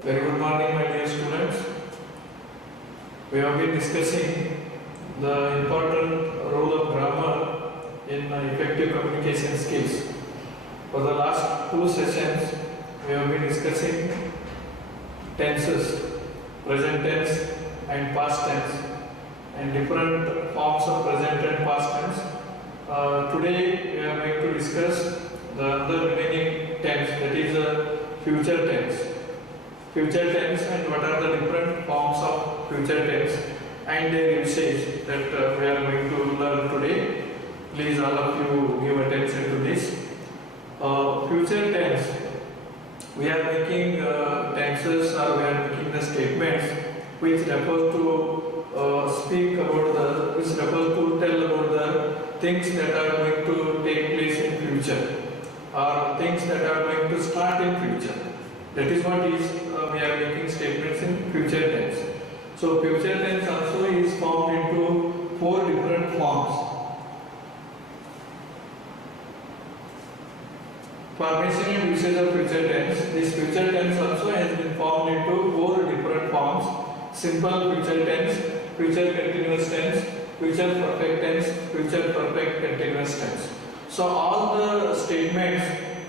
Very good morning, my dear students. We have been discussing the important role of grammar in effective communication skills. For the last two sessions, we have been discussing tenses, present tense and past tense, and different forms of present and past tense. Today, we are going to discuss the other remaining tense, that is the future tense. Future tense and what are the different forms of future tense and their usage that we are going to learn today. Please all of you give attention to this. Future tense, we are making tenses, or we are making the statements which refer to speak about the, which refer to tell about the things that are going to take place in future, or things that are going to start in future. That is what is we are making statements in future tense. So future tense also is formed into four different forms. Formation and usage of future tense. This future tense also has been formed into four different forms: simple future tense, future continuous tense, future perfect tense, future perfect continuous tense. So all the statements,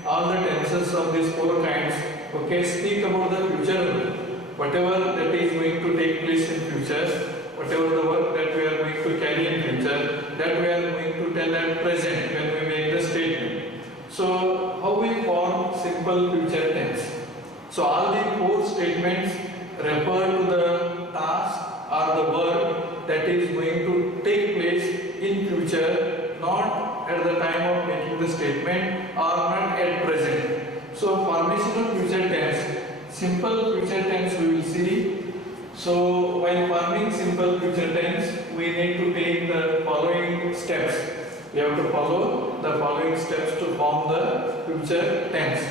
all the tenses of these four kinds, okay, speak about the future, whatever that is going to take place in future, whatever the work that we are going to carry in future, that we are going to tell at present when we make the statement. So how we form simple future tense? So all the four statements refer to the task or the work that is going to take place in future, not at the time of making the statement or not at present. So formation of future tense, simple future tense we will see. So while forming simple future tense, we need to take the following steps. We have to follow the following steps to form the future tense.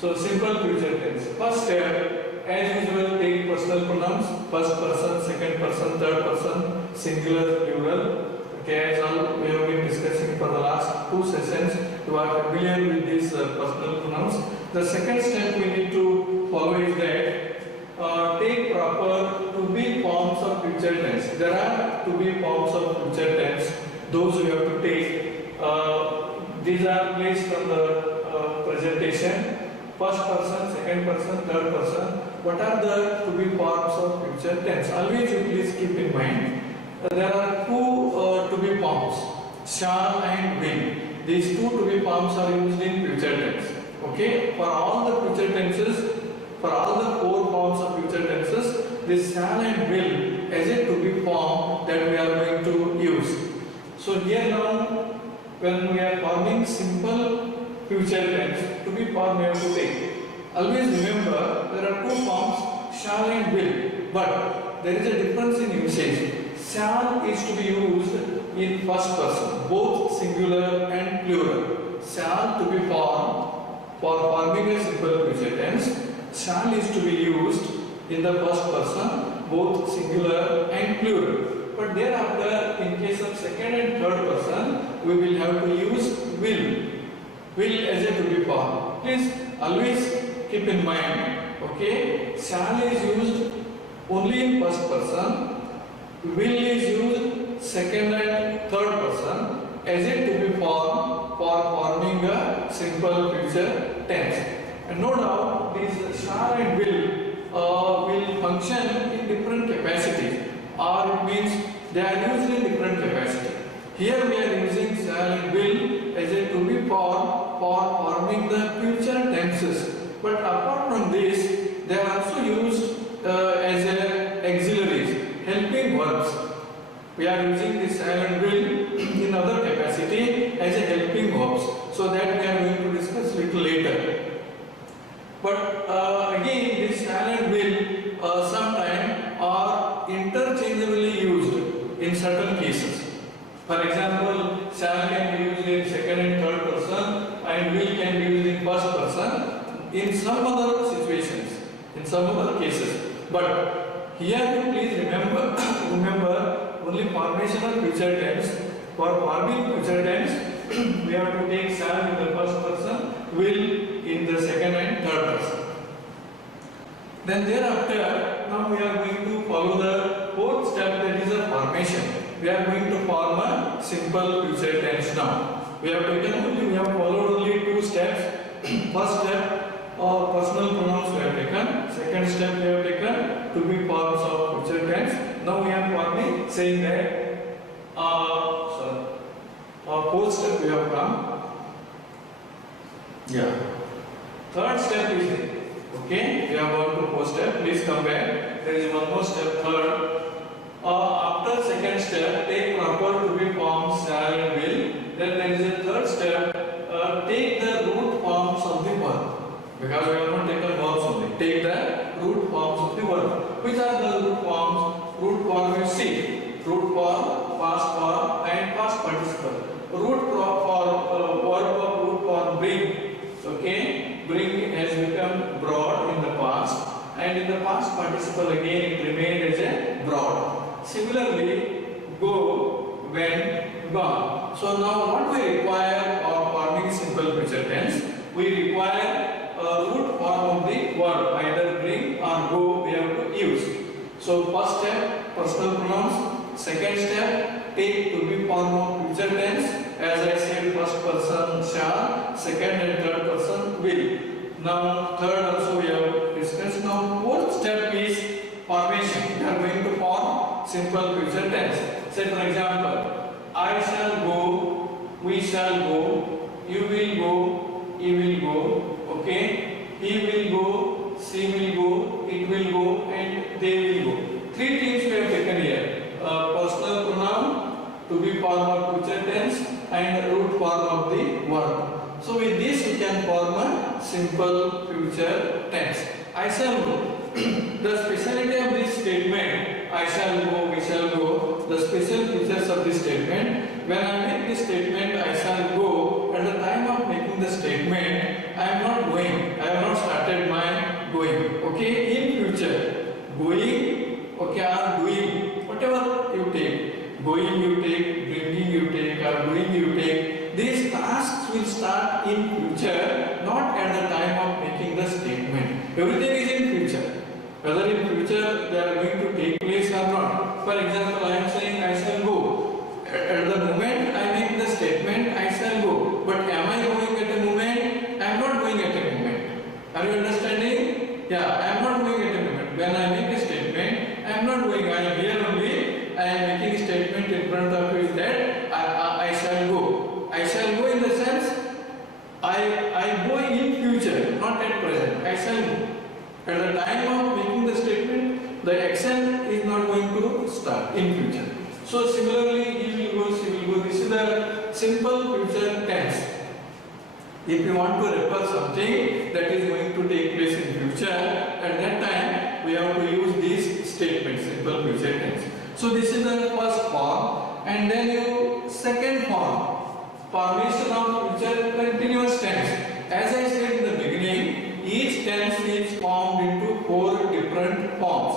So simple future tense. First step, as usual, take personal pronouns, first person, second person, third person, singular, plural. Okay, as all we have been discussing for the last two sessions, you are familiar with these personal pronouns. The second step we need to follow is that take proper to be forms of future tense. There are to be forms of future tense. Those we have to take. These are placed on the presentation. First person, second person, third person. What are the to be forms of future tense? Always you please keep in mind. There are two to be forms, shall and will. These two to be forms are used in future tense. Okay, for all the future tenses, for all the four forms of future tenses, this shall and will as a to be form that we are going to use. So here now, when we are forming simple future tense, to be form we have to take. Always remember there are two forms, shall and will, but there is a difference in usage. Shall is to be used in first person, both singular and plural. Shall to be formed for forming a simple future tense. Shall is to be used in the first person, both singular and plural. But thereafter, in case of second and third person, we will have to use will. Will as a to be form. Please always keep in mind. Okay, shall is used only in first person. Will is used second and third person as a to be form for forming a simple future tense. And no doubt these shall and will function in different capacities, or it means they are used in different capacity. Here we are using shall and will as a to be form for forming the future tenses. But apart from this, they are also used as a auxiliaries, helping verbs. We are using this shall and will in other capacity as a helping verbs. So that we are going to discuss little later. But again, this shall and will sometimes are interchangeably used in certain cases. For example, shall can be used in second and third person, and will can be used in first person in some other situations, in some other cases. But here please remember only formation of future tense. For forming future tense, we have to take shall in the first person, will in the second and third person. Then thereafter, now we are going to follow the fourth step, that is a formation. We are going to form a simple future tense now. We have followed only two steps. First step, personal pronouns we have taken. Second step we have taken to be forms of future tense. Now we are forming saying that fourth step we have come. Yeah. Third step is okay. We have gone to fourth step. Please come back. There is one more step. Third. After second step, take proper to be forms shall and will. Then there is a third step. Take the root forms of the verb. Because we have not taken verbs only. Take the root forms of the verb. Which are the root forms? Root form you see. Root form, past form, and past participle. Root for verb of root form bring. Okay, bring has become broad in the past, and in the past participle again it remained as a broad. Similarly, go, went, gone. So now what we require for forming simple future tense? We require a root form of the verb, either bring or go we have to use. So first step, personal pronouns. Second step, take to be form of future tense. As I said, first person shall, second and third person will. Now third also we have discussed. Now fourth step is formation. We are going to form simple future tense. Say for example, I shall go, we shall go, you will go, he will go, okay, he will go, she will go, it will go, and they will go. Three things we have taken here. Personal pronoun to be form of future tense and root form of the verb. So with this we can form a simple future tense. I shall go. The speciality of this statement, I shall go, we shall go, the special features of this statement, when I make this statement, I shall go, at the time of making the statement, I am not going, I have not started my going, okay, in future, going, okay, or doing, whatever you take, going you take, bringing you take, or doing you take, these tasks will start in future, not at the time of making the statement. Everything is in future. Whether in future they are going to take place or not. For example, I am saying I shall go. At the moment I make the statement, I shall go. But am I going at a moment? I am not going at a moment. Are you understanding? Yeah, I am not going at a moment. When I make a statement, I am not going. I am here only. I am making a statement in front of you that I shall go. I shall go in the sense I go in future, not at present. I shall go. At the time of making the statement, the action is not going to start in future. So similarly, he will go, she will go. This is the simple future tense. If you want to refer something that is going to take place in future, at that time we have to use this statement, simple future tense. So this is the first form, and then you second form, formation of future continuous tense. As I said in the beginning, each tense is formed into 4 different forms.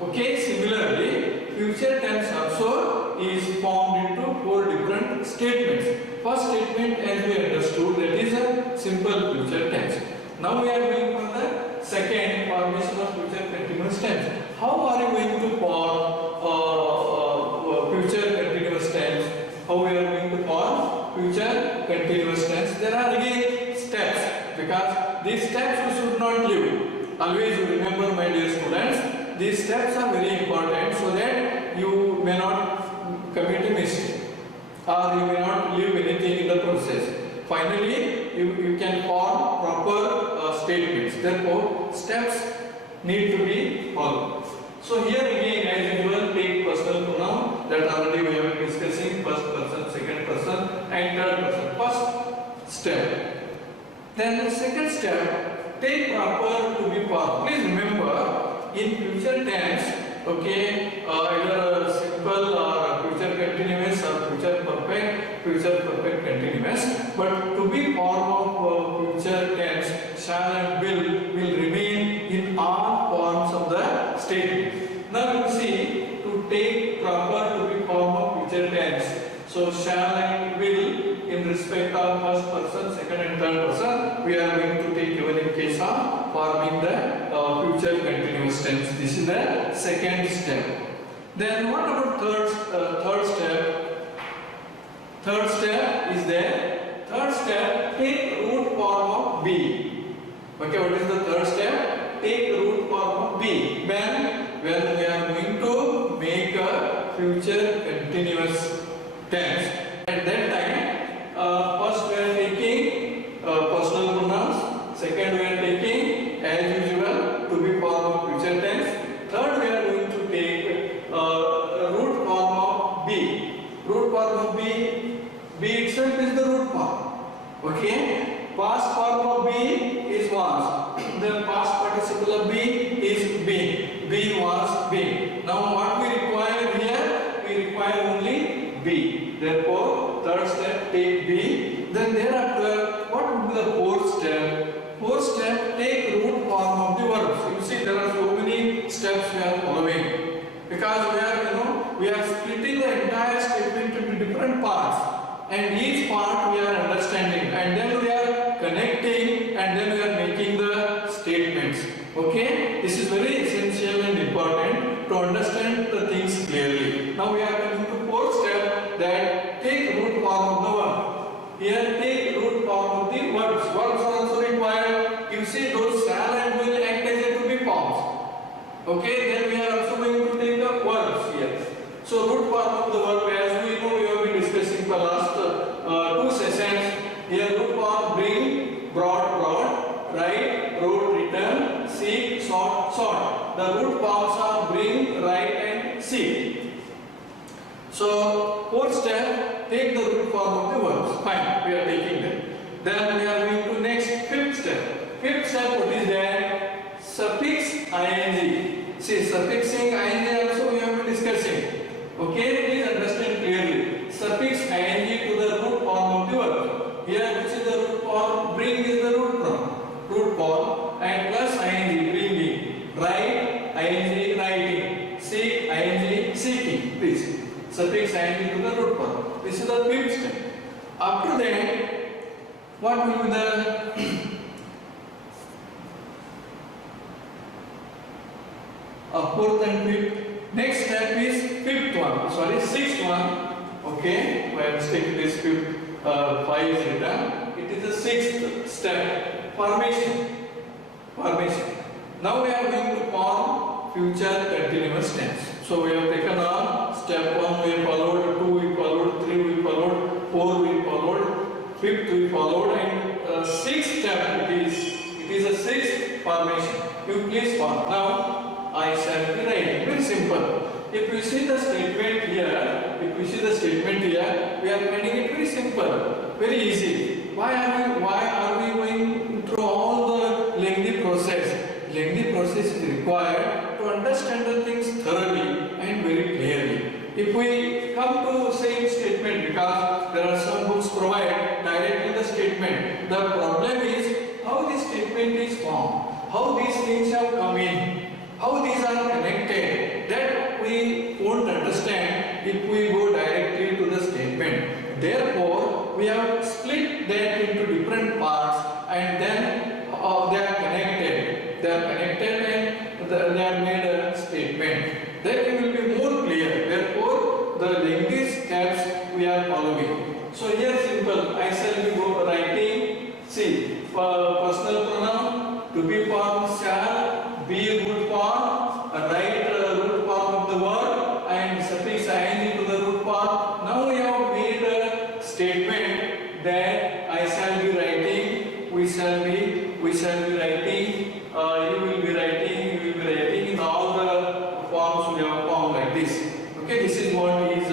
Okay, similarly, future tense also is formed into 4 different statements. First statement, as we understood, that is a simple future tense. Now we are going for the second formation of future continuous tense. How are you going to form future continuous tense? How we are going to form future continuous tense? There are again steps, because these steps you should not leave. Always you remember, my dear students, these steps are very important so that you may not commit a mistake or you may not leave anything in the process. Finally, you can form proper statements. Therefore, steps need to be followed. So here again, as usual, take personal pronoun that already we have been discussing, first person, second person, and third person. First step. Then the second step, take proper to be formed. Please remember, in future tense, okay, either simple or future continuous or future perfect continuous, but to be form of future tense, shall and will remain in all forms of the statement. Now you see, to take proper to be form of future tense, so shall and will in respect of first person, second and third person, we are going to take even in case of forming the future continuous. tense. This is the second step. Then what about third step? Third step is there. Third step, take root form of be. Okay, what is the third step? Take root form of be. When we are going to make a future continuous tense. At that time, first we are taking personal pronouns. Second we are taking as usual to be form of future tense. Third we are going to take root form of be. Root form of be itself is the root form. Okay. Past form of be is was. The past participle of be is been. Be was been. Now what we require here? We require only be. Therefore, third step take be. Then thereafter, what would be the fourth step? Fourth step, take root form of the verbs. You see, there are so many steps we are following because we are splitting the entire statement into different parts, and each part we are understanding, and then we are connecting, and then we are making the statements. Okay, this is very essential and important to understand the things clearly. Now we are coming to fourth step, that take root form of the verb. Here take root form of the verbs. Verbs are also required. You see, those shall and will act as a to be forms. Okay, then we are also going to take the verbs here. So root form of the verb, as we know, we have been discussing for last two sessions. Here root form bring, brought, write, wrote, return, seek, sought. The root forms are bring, write and seek. So fourth step, take the root form of the verbs. Fine, we are taking them. Then we are going to next fifth step. Fifth step, what is that? Suffix ing. See, suffixing ing also we have been discussing. Okay, please understand clearly. Suffix ing to the root form of the verb. Here, which is the root form? Bring is the root form, and plus ing, bringing. Write, ing, writing. Seek, ing, seeking. Please, suffix ing to the root form. This is the fifth step. After that, what will be the fourth and fifth? Next step is sixth one. Okay, I have taken this fifth, 5 is written. It is the sixth step, formation. Now we are going to form future continuous tense. So we have taken on step 1 we followed, 2 we followed, 3 we followed, 4 we followed, 5th we followed, and sixth step it is a sixth formation. You please form. Now I shall be writing. Very simple. If you see the statement here, we are finding it very simple, very easy. Why are we going through all the lengthy process? Lengthy process is required to understand the things thoroughly and very clearly. If we come to same statement, because there are some books provide directly the statement, the problem is how this statement is formed, how these things have come in, how these are connected. That we won't understand if we go directly to the statement. Therefore, we have split that into different parts, and then they are connected. And they are made a statement. Then it will be more clear. Therefore, the lengthy steps we are following. So here simple. I shall be writing. See, personal pronoun to be form shall, be root form, write root form of the word, and suffix ing to the root form. Now we have made a statement that I shall be writing, we shall be writing, you will be writing in all the forms we have formed like this. Okay, this is what is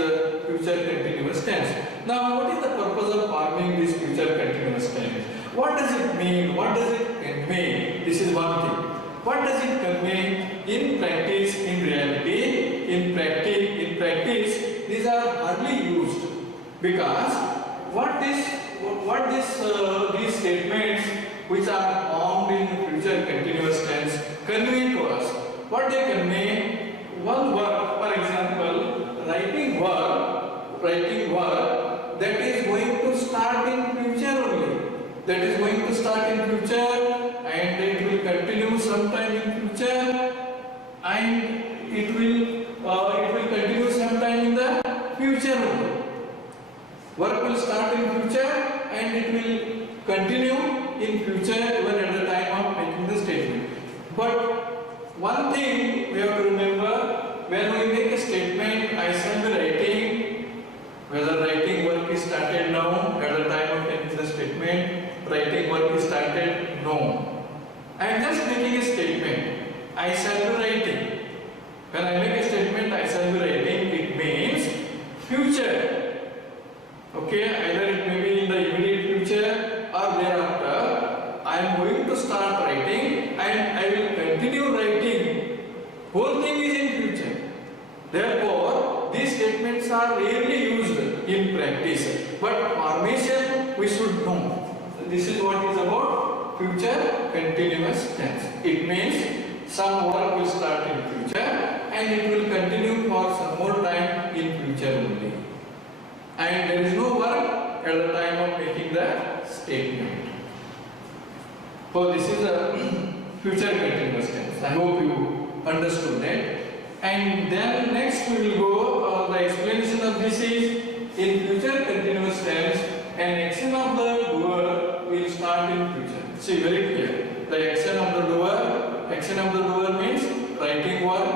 future continuous tense. Now, what is the purpose of forming this future continuous tense? What does it mean? What does it convey? This is one thing. What does it convey in practice, in reality? In practice, these are hardly used, because these statements which are formed in future continuous tense convey to us. What they convey? One verb, for example, writing verb that is going to start in future only. That is going to start in future and it will continue sometime in future. and it will continue sometime in the future only. Work will start in future and it will continue in future even at the time of making the statement. But one thing we have to remember, when we make a statement, I shall be writing, whether writing work is started now at the time of making the statement, writing work is started, no. I am just making a statement, I shall be writing. When I make a statement, I shall be writing, it means future. Okay, either it may be in the immediate future or thereafter. I am going to start writing and I will continue writing. Whole thing is in future. Therefore, these statements are rarely used in practice. But formation we should know. This is what is about future continuous tense. It means some work will start in future and it will continue for some more time in future only. And there is no work at the time of making the statement. So this is a future continuous tense. I hope you understood that. And then next we will go, the explanation of this is, in future continuous tense, an action of the doer will start in future. See, very clear. The action of the doer means writing work,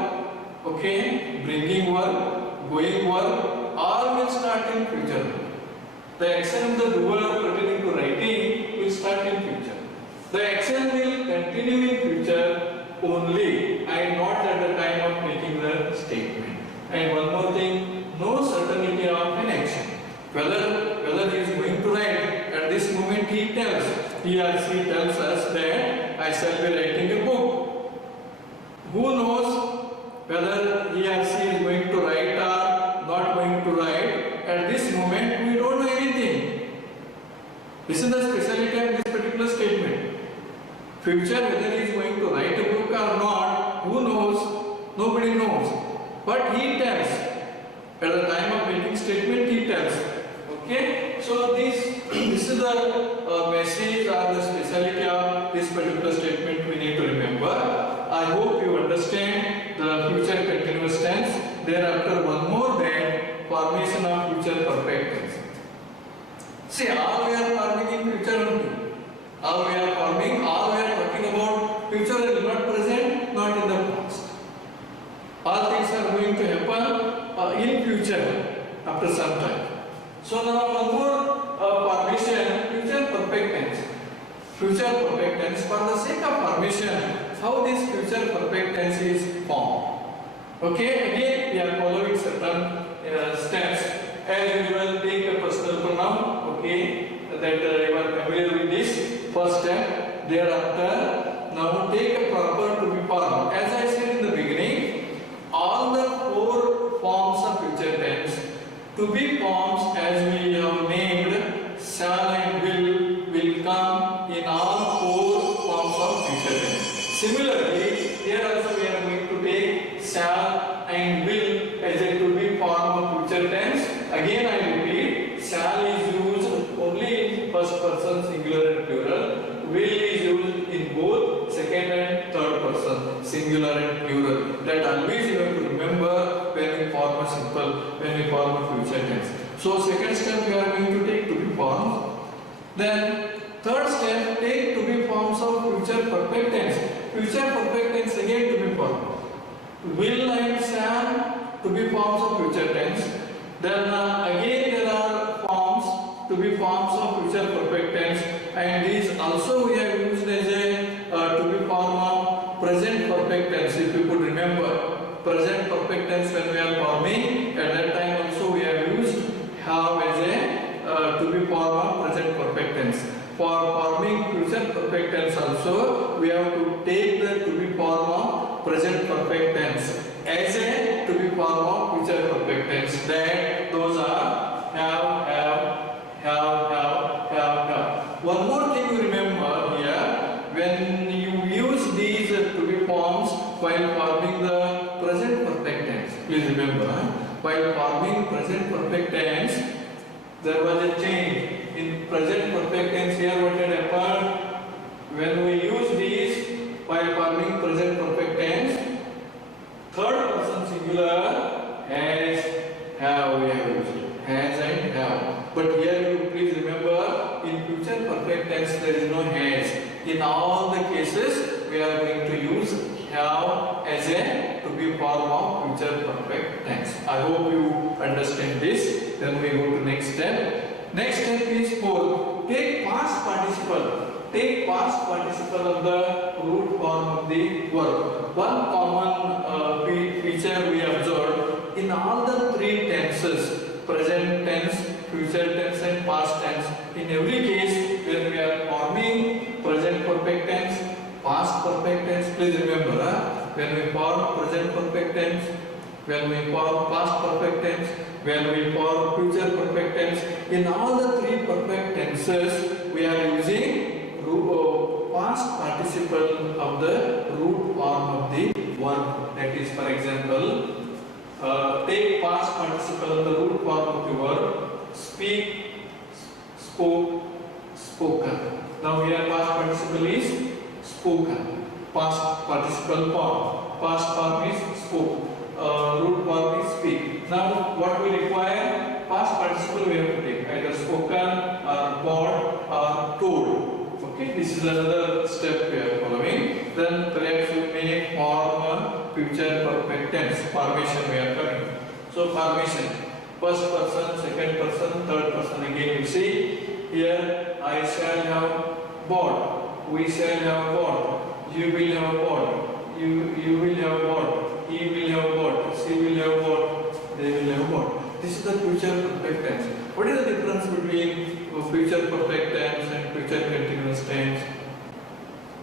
okay, bringing work, going work, all will start in future. The action of the doer pertaining to writing will start in future. The action will continue in future only and not at the time of making the statement. And one more thing, no certainty of an action. Whether he is going to write, at this moment he or she tells us that I shall be writing a book. Who knows whether he or she is going to write or not going to write? At this moment we don't know anything. This is the speciality of this particular statement. Future, whether he is going to write a book or not, who knows? Nobody knows. But he tells. At the time of making statement, he tells. Okay? So this is the message or the speciality of this particular statement we need to remember. I hope you understand the future continuous tense. Thereafter, one more that formation of future perfect tense. See, all we are forming in future only. All we are talking about future and not present, not in the past. All things are going to happen in future after some time. So now one more formation, future perfect tense. Future perfect tense, for the sake of formation, how this future perfect tense is formed. Okay, again we are following certain steps. As usual, take a personal pronoun. Okay, that you are familiar with this. First step. Thereafter, now take a proper to be formed. As I said in the beginning, all the four forms of future tense to be forms as we have named shall and will come in all four forms of future tense. Similarly, here also we are going to take shall and will as a to be form of future tense. Again I repeat, shall is used only in first person singular and plural. Will is used in both second and third person singular and plural. That always you have to remember when we form a future tense. So second step we are going to take to be forms. Then third step, take to be forms of future perfect tense. Future perfect tense again to be formed. Will and shall to be forms of future tense. Then again there are forms to be forms of future perfect tense, and these also we have used as a to be form of present perfect tense. If you could remember, present perfect tense when we are forming, at that time also we have used have as a to be form of present perfect tense. For forming future perfect tense also, we have to take the to be form of present perfect tense as a to be form of future perfect tense. That those are have. One more thing you remember here, when you use these to be forms while forming the present perfect tense, please remember, while forming present perfect tense, there was a change. In present perfect tense here, what had happened? When we use these while forming present perfect tense, tense there is no has. In all the cases we are going to use have as a to be form of future perfect tense. I hope you understand this. Then we go to next step. Next step is 4. Take past participle. Take past participle of the root form of the verb. One common feature we observed in all the three tenses, present tense, future tense and past tense. In every case, when we are forming present perfect tense, past perfect tense, please remember, when we form present perfect tense, when we form past perfect tense, when we form future perfect tense, in all the three perfect tenses, we are using past participle of the root form of the verb. That is, for example, take past participle of the root form of the verb. Speak, spoke, spoken. Now here past participle is spoken. Past participle form. Past form is spoke. Root form is speak. Now what we require? Past participle we have to take either spoken or bought or told. Okay, this is another step we are following. Then perhaps we may form a future perfect tense. Formation we are coming. So formation. First person, second person, third person. Again you see here I shall have bought. We shall have bought. You will have bought. You will have bought. He will have bought. She will have bought. They will have bought. This is the future perfect tense. What is the difference between future perfect tense and future continuous tense?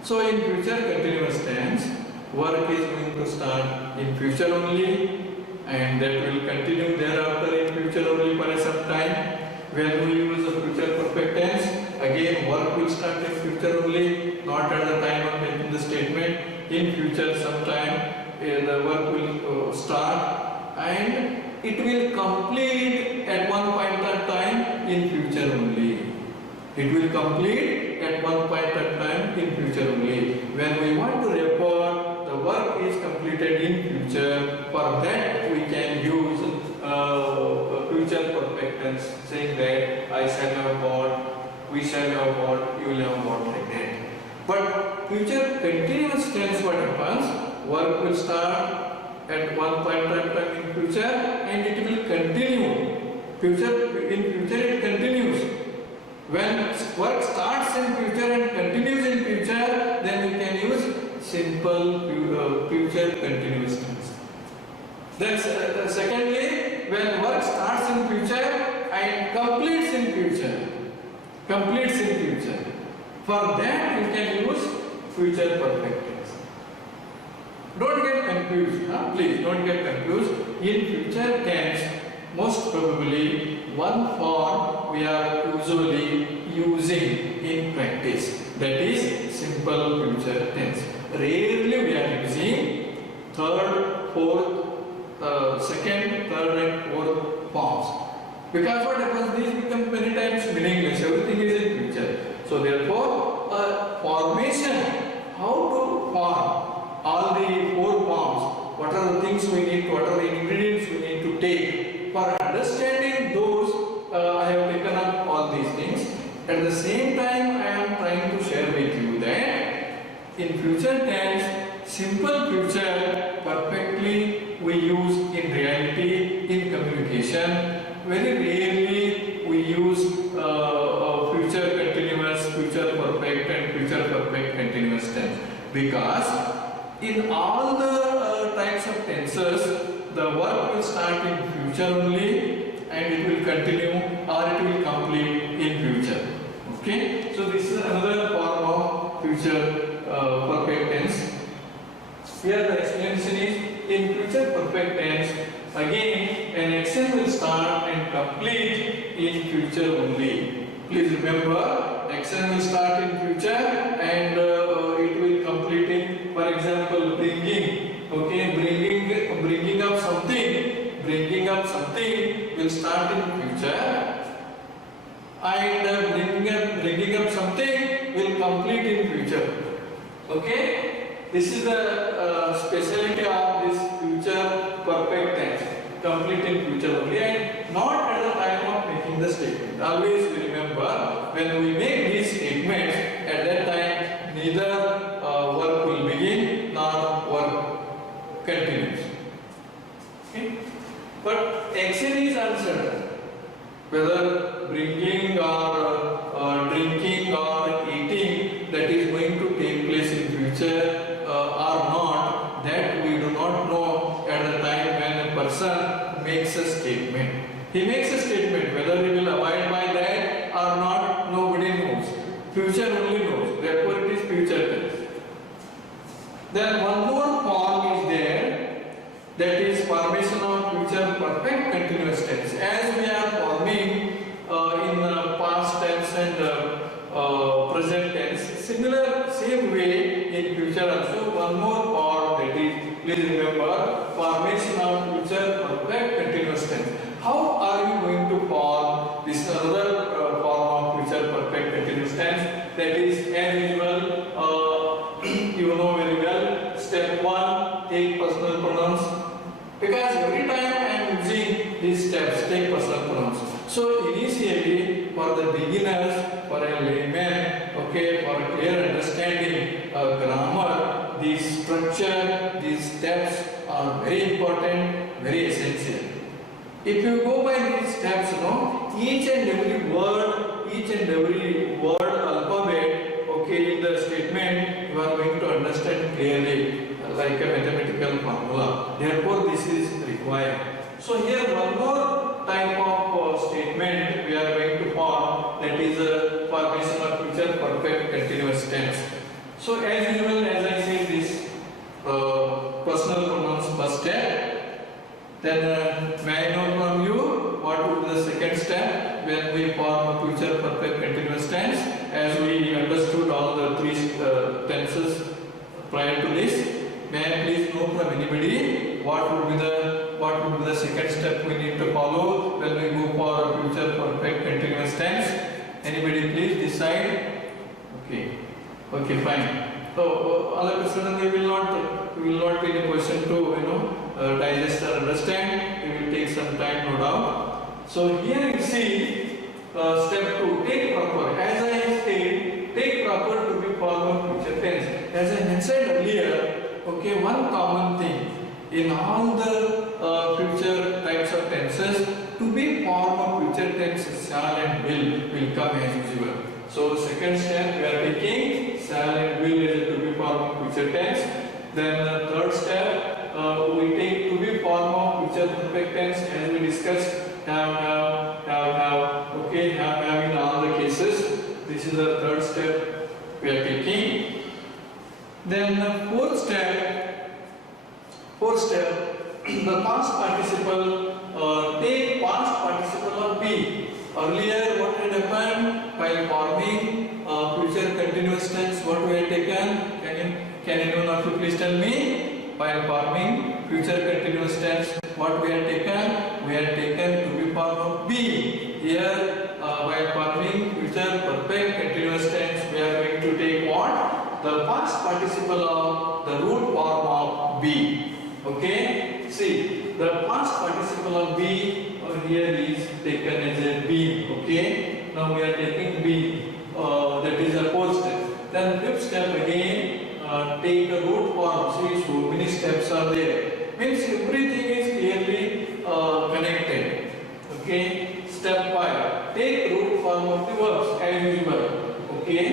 So in future continuous tense, work is going to start in future only, and that will continue thereafter in future only for some time. When we use the future perfect tense, again work will start in future only, not at the time of making the statement. In future sometime the work will start and it will complete at one point of time in future only. It will complete at one point of time in future only. When we want to refer the work is completed in future, for that we can use future perfect tense, saying that I shall have bought, we shall have bought, you will have bought, like that. But future continuous tense, what happens? Work will start at one point of time in future and it will continue. In future it continues. When work starts in future and continues in future, then we can use simple future continuous tense. Then secondly, when work starts in future and completes in future. For that you can use future perfect tense. Don't get confused, please don't get confused. In future tense, most probably one form we are usually using in practice, that is simple future tense. Rarely we are using third, fourth, second, third and fourth forms. Because what happens, these become many times meaningless. Everything is in future. So therefore, formation, how to form all the four forms, what are the things we need, what are the ingredients we need to take. For understanding those, I have taken up all these things. At the same time, I am trying to share with you that in future tense, simple future perfectly we use in reality, in communication. Very rarely we use future continuous, future perfect and future perfect continuous tense. Because in all the types of tenses, the work will start in future only and it will continue or it will complete in future. Okay? So this is another form of future perfect tense. Here the explanation is, in future perfect tense, again an action will start and complete in future only. Please remember, action will start in future and it will complete in, for example, bringing. Okay, bringing up something will start in future and bringing up something will complete in future. Okay, this is the specialty of this future perfect tense, complete in future only and not at the time of making the statement. Always remember, when we make these statements, Future only knows. Therefore, it is future tense. Then one more form is there, that is formation of future perfect continuous tense. As we are forming in past tense and present tense, similar same way in future also one more form, that is, please remember, formation of future perfect continuous tense. How are you going to form this another form of future perfect continuous tense? That is, as usual, you know very well. Step 1, take personal pronouns, because every time I am using these steps, take personal pronouns. So initially, for the beginners, for a layman, okay, for a clear understanding of grammar, these structure, these steps are very important, very essential. If you go by these steps, each and every word alphabet, okay, in the statement, you are going to understand clearly, like a mathematical formula. Therefore, this is required. So here one more type of statement we are going to form, that is a formation of future perfect continuous tense. So as usual, as I said, this personal pronouns first step. Then may I know from you what would be the second step when we form a future perfect continuous tense, as we understood all the three tenses prior to this. May I please know from anybody what would be the second step we need to follow when we go for a future perfect continuous tense? Anybody please decide? Okay, fine. So all of a sudden we will not be in a position to digest or understand. It will take some time, no doubt. So here you see step 2, take proper. As I said, take proper to be form of future tense. As I mentioned earlier, okay, one common thing in all the future types of tenses, to be form of future tense, shall and will come as usual. So second step we are taking shall and will is to be form of future tense. Then the third step we take to be form of future perfect tense, as we discussed, have, okay, have in all the cases. This is the third step we are taking. Then the fourth step, the past participle, take past participle of be. Earlier what had happened while forming future continuous tense, what we had taken? Can anyone of you please tell me? While forming future continuous tense, what we have taken? We have taken to be form of be. Here, while forming future perfect continuous tense, we are going to take what? The past participle of the root form of be. Okay? See, the past participle of be here is taken as a be. Okay? Now we are taking be. That is the fourth step. Then fifth step again. Take the root form. See, so many steps are there. Means everything is clearly connected. Okay. Step 5. Take root form of the verbs as usual. Okay.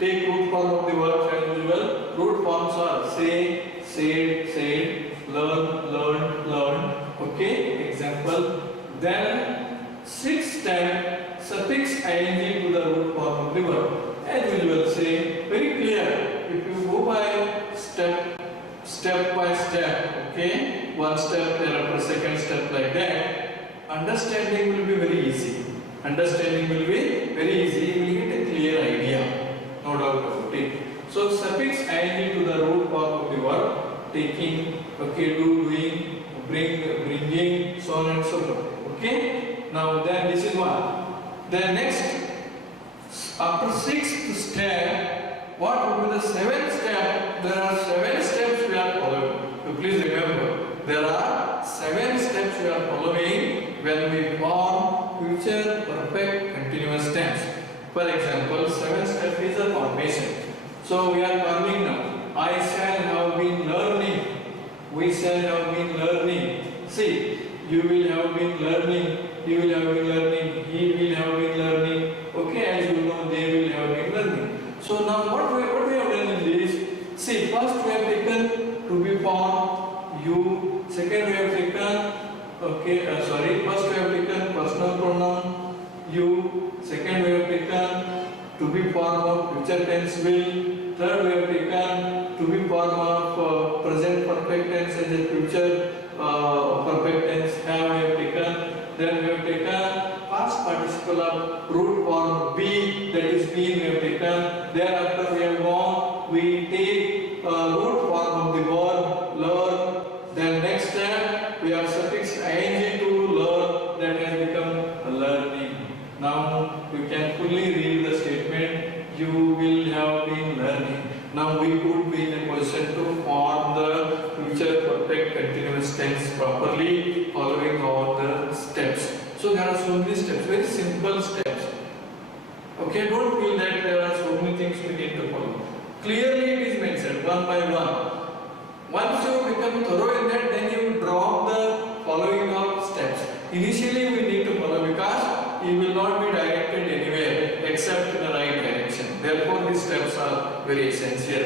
Take root form of the verbs as usual. Root forms are say, said, learn, learned. Okay. Example. Then sixth step, suffix ing to the root form of the verb. As usual, say very clear. If you go by step by step, okay, one step thereafter second step like that, understanding will be very easy. Understanding will be very easy. You will get a clear idea, no doubt about it. So suffix ing to the root form of the verb, taking, okay, doing, bringing, so on and so forth. Okay. Now then this is one. Then next, after sixth step, what would be the seventh step? There are 7 steps we are following. So please remember, there are 7 steps we are following when we form future perfect continuous tense. For example, 7th step is a formation. So we are forming now. I shall have been learning. We shall have been learning. See, you will have been learning. You will have been learning. He will have been learning. Okay, as you know, they will have been learning. So now what we have done in this? See, first we have taken to be formed you. Second we have taken first we have taken personal pronoun you. Second we have taken to be form of future tense will. Third, we have taken to be form of present perfect tense as a future perfect tense have we have taken. Then we have taken past participle of root form be, that is been we have taken. Thereafter we have gone, we take root form of the verb learn. Then next step we have suffixed ing to learn, that has become learning. Now you can fully read the statement, you will have been learning. Now we could be in a position to form the future perfect continuous tense properly following all the steps. So there are so many steps, very simple steps. Okay, don't feel that there are so many things we need to follow. Clearly it is mentioned one by one. Once you become thorough in that, then you drop the following of steps. Initially we need to follow because you will not be directed anywhere except in the right direction. Therefore these steps are very essential.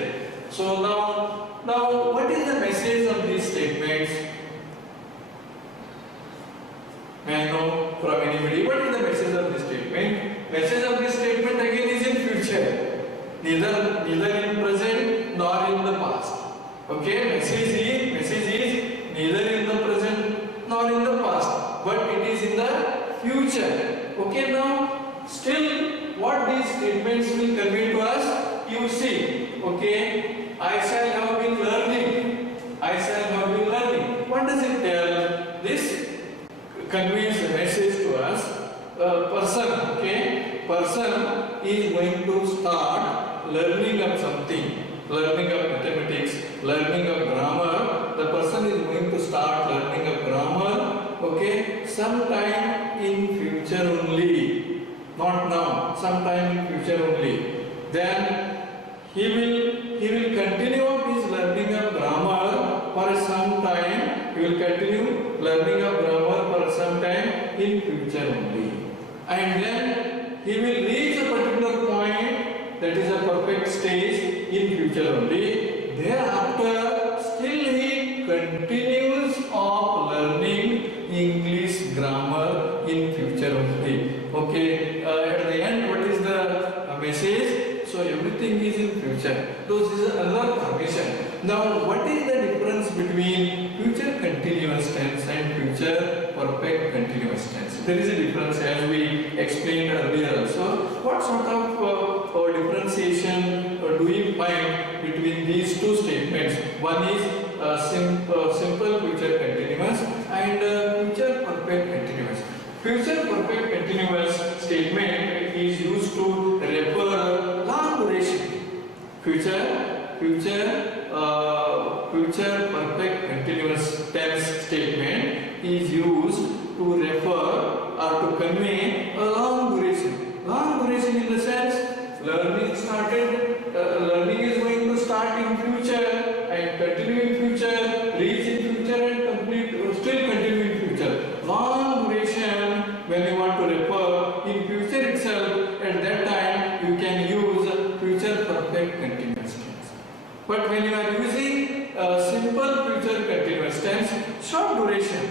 So now what is the message of these statements? May I know from anybody, what is the message of this statement? Message of this statement again is in future. Neither in present nor in the past. Okay, message is neither in the present nor in the past, but it is in the future. Okay, now still what these statements will convey to us, you see. Okay, I shall have been learning. I shall have been learning. What does it tell? This conveys a message to us. Person is going to start learning of something, learning of mathematics, learning of grammar. The person is going to start learning of grammar, okay, sometime in future only, not now, sometime in future only. Then he will continue his learning of grammar for some time. He will continue learning of grammar for some time in future only. And then he will reach a particular point, that is a perfect stage, in future only. Thereafter, still he continues of learning English grammar in future only. Okay, at the end, what is the message? So everything is in future. So this is another formation. Now, what is the difference between future continuous tense and future perfect continuous tense? There is a difference, as we explained earlier also. What sort of differentiation do we find between these two statements? One is simple future continuous and future perfect continuous. Future perfect continuous statement is used to refer long duration. Future perfect continuous tense statement is used to refer or to convey a long duration. Long duration in the sense learning is going to start in future and continue in future, reach in future and complete, still continue in future. Long duration, when you want to refer in future itself, at that time you can use future perfect continuous tense. But when you are using simple future continuous tense, short duration.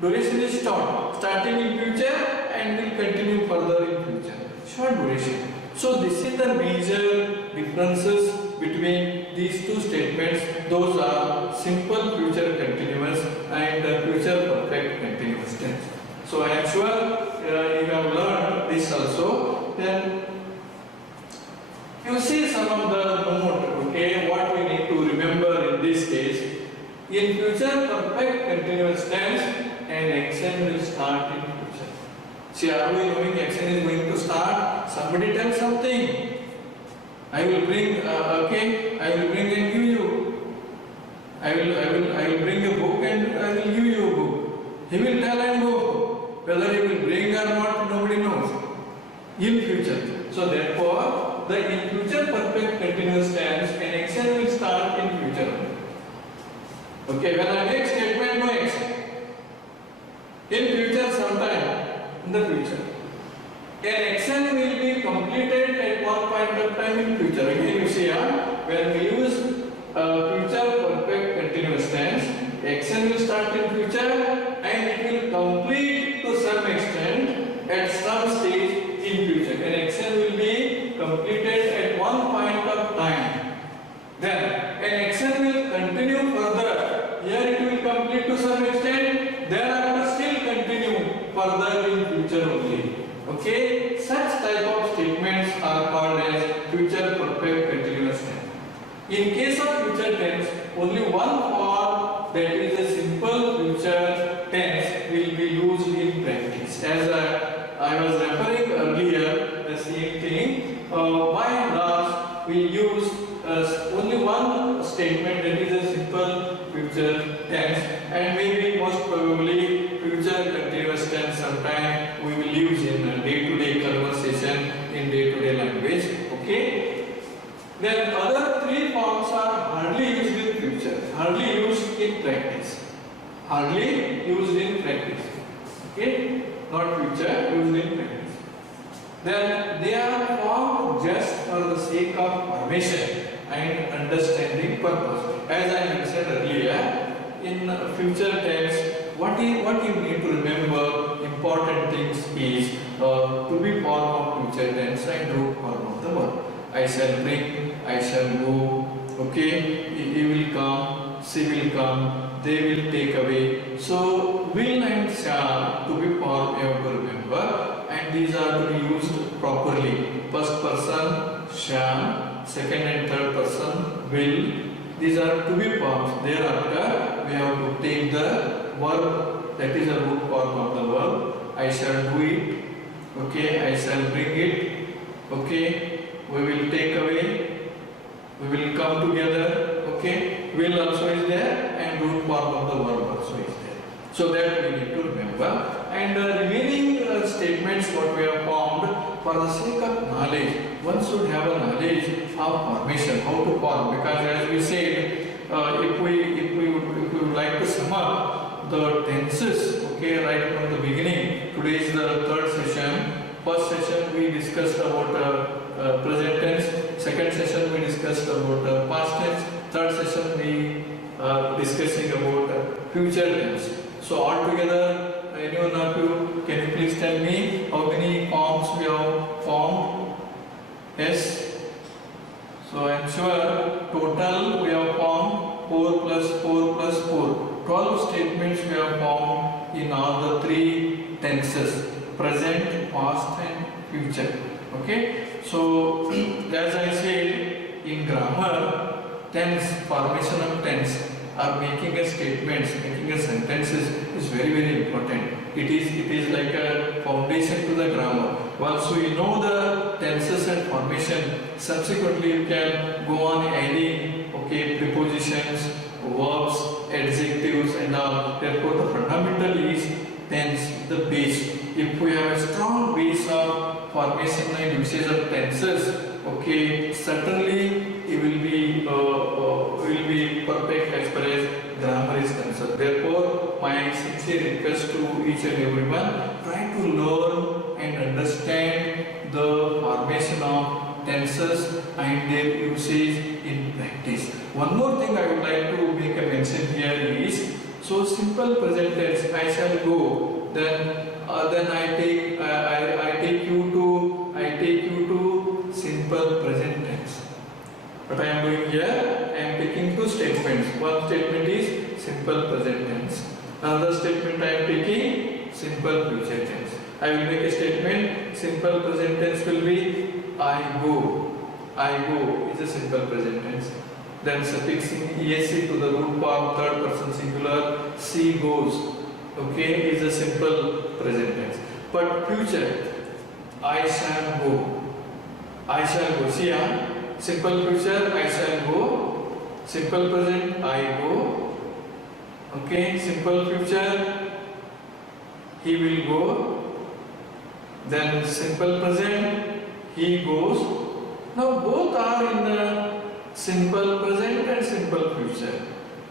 Duration is short, starting in future and will continue further in future. Short duration. So this is the major differences between these two statements. Those are simple future continuous and future perfect continuous tense. So I am sure you have learned this also. Then you see some of the note, okay, what we need to remember in this case. In future perfect continuous tense, an action will start in future. See, are we knowing action is going to start? Somebody tell something. I will bring, I will bring and give you. I will bring a book and I will give you a book. He will tell and go. Whether he will bring or not, nobody knows. In future. So therefore, the in future perfect continuous tense, an action will start in future. Okay, when I make statement, no action. In future, sometime in the future. An action will be completed at one point of time in future. Again, you see, when we use future perfect continuous tense, action will start in future and it will complete to some extent at some stage in future. An action will be completed In case of future tense, only one form, that is a simple future tense, will be used in practice. As I was referring earlier, the same thing. By and large, we use only one statement, that is a simple future tense, and maybe most probably future continuous tense. Sometime we will use in day-to-day conversation in day-to-day language. Okay. Then other three forms are hardly used in future, hardly used in practice. Hardly used in practice. Okay? Not future, used in practice. Then they are formed just for the sake of formation and understanding purpose. As I mentioned earlier, in future tense, what you need to remember, important things is to be form of future tense and root form of the verb. I shall bring, I shall go, okay, he will come, she will come, they will take away. So, will and shall to be form, you have to remember, and these are to be used properly. First person, shall, second and third person, will. These are to be forms. Thereafter, we have to take the verb, that is the root form of the verb. I shall do it, okay, I shall bring it, okay. We will take away, we will come together, okay, will also is there, and root form of the verb also is there. So that we need to remember. And remaining statements what we have formed, for the sake of knowledge, one should have a knowledge of formation, how to form, because as we said, if we would like to sum up the tenses, okay, right from the beginning, today is the third session. First session we discussed about present tense. Second session we discussed about past tense. Third session we discussing about future tense. So altogether, anyone of you, can you please tell me how many forms we have formed? Yes. So I am sure total we have formed 4 plus 4 plus 4. 12 statements we have formed in all the three tenses: present, past and future. Okay. So, as I said, in grammar, tense, formation of tense, or making a statements, making a sentences is very important. It is like a foundation to the grammar. Once we know the tenses and formation, subsequently you can go on adding, okay, prepositions, verbs, adjectives and all. Therefore, the fundamental is tense, the base. If we have a strong base of formation and usage of tenses, okay, certainly it will be perfect as far as grammar is concerned. Therefore, my sincere request to each and everyone, try to learn and understand the formation of tenses and their usage in practice. One more thing I would like to make a mention here is, so simple present tense, I shall go, then I take you to simple present tense. What I am doing here, I am taking two statements. One statement is simple present tense. Another statement I am taking simple future tense. I will make a statement, simple present tense will be I go. I go is a simple present tense. Then suffixing esc to the root form, third person singular, she goes, okay, is a simple present tense. But future, I shall go. I shall go. See, simple future, I shall go. Simple present, I go. Okay, simple future, he will go. Then simple present, he goes. Now both are in the simple present and simple future.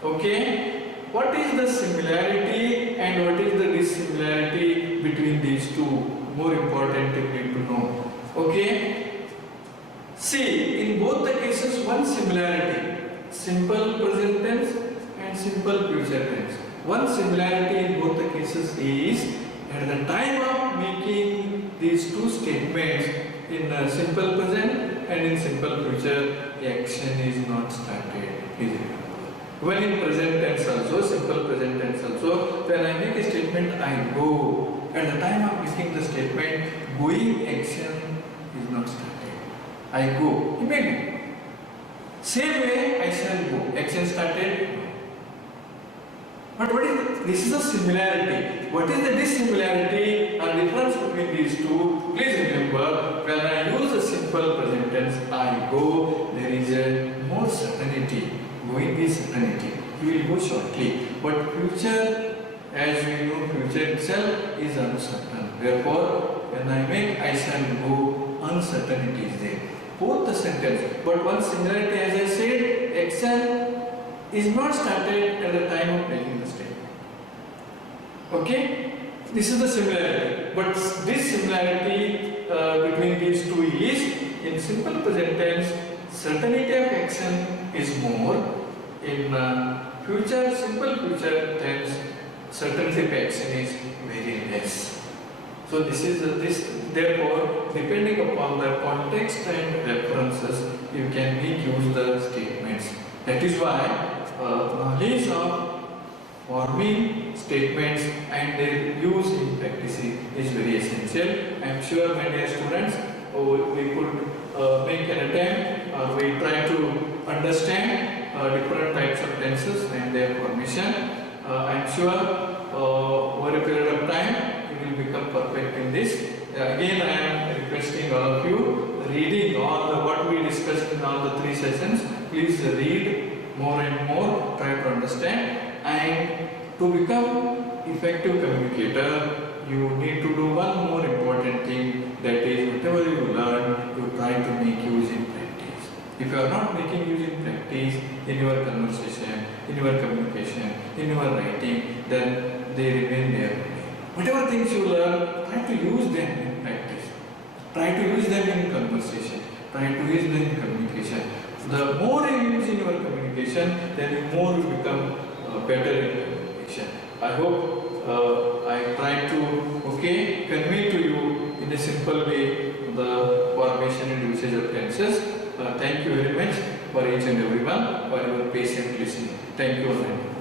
Okay. What is the similarity and what is the dissimilarity between these two? More important you need to know. Okay. See, in both the cases, one similarity: simple present tense and simple future tense. One similarity in both the cases is, at the time of making these two statements in simple present and in simple future, the action is not started. When in present tense also, simple present tense also, when I make a statement, I go. At the time of making the statement, going action is not started. I go immediately. Same way, I shall go. Action started. But what is this is a similarity. What is the dissimilarity or difference between these two? Please remember, when I use a simple present tense, I go, there is a more certainty. Going is certainty. You will go shortly. But future, as we know, future itself is uncertain. Therefore, when I make I shall go, uncertainty is there. Both the sentence. But one similarity, as I said, action is not started at the time of making the statement. Okay? This is the similarity. But this similarity between these two is, in simple present tense, certainty of action is more. In future, simple future tense, certainty of action is very less. So this is therefore, depending upon the context and references, you can make use the statements. That is why knowledge of forming statements and their use in practice is very essential. I am sure, my dear students, we could make an attempt, we try to understand different types of tenses and their formation. I am sure over a period of time you will become perfect in this. Again, I am requesting all of you, reading all what we discussed in all the 3 sessions, please read more and more, try to understand, and to become effective communicator, you need to do one more important thing, that is, whatever you learn, you try to make use in practice. If you are not making use in practice in your conversation, in your communication, in your writing, then they remain there. Whatever things you learn, try to use them in practice. Try to use them in conversation. Try to use them in communication. The more you use in your communication, then the more you become better in communication. I hope I tried to convey to you in a simple way the formation and usage of tenses. Thank you very much for each and everyone for your patient listening. Thank you all.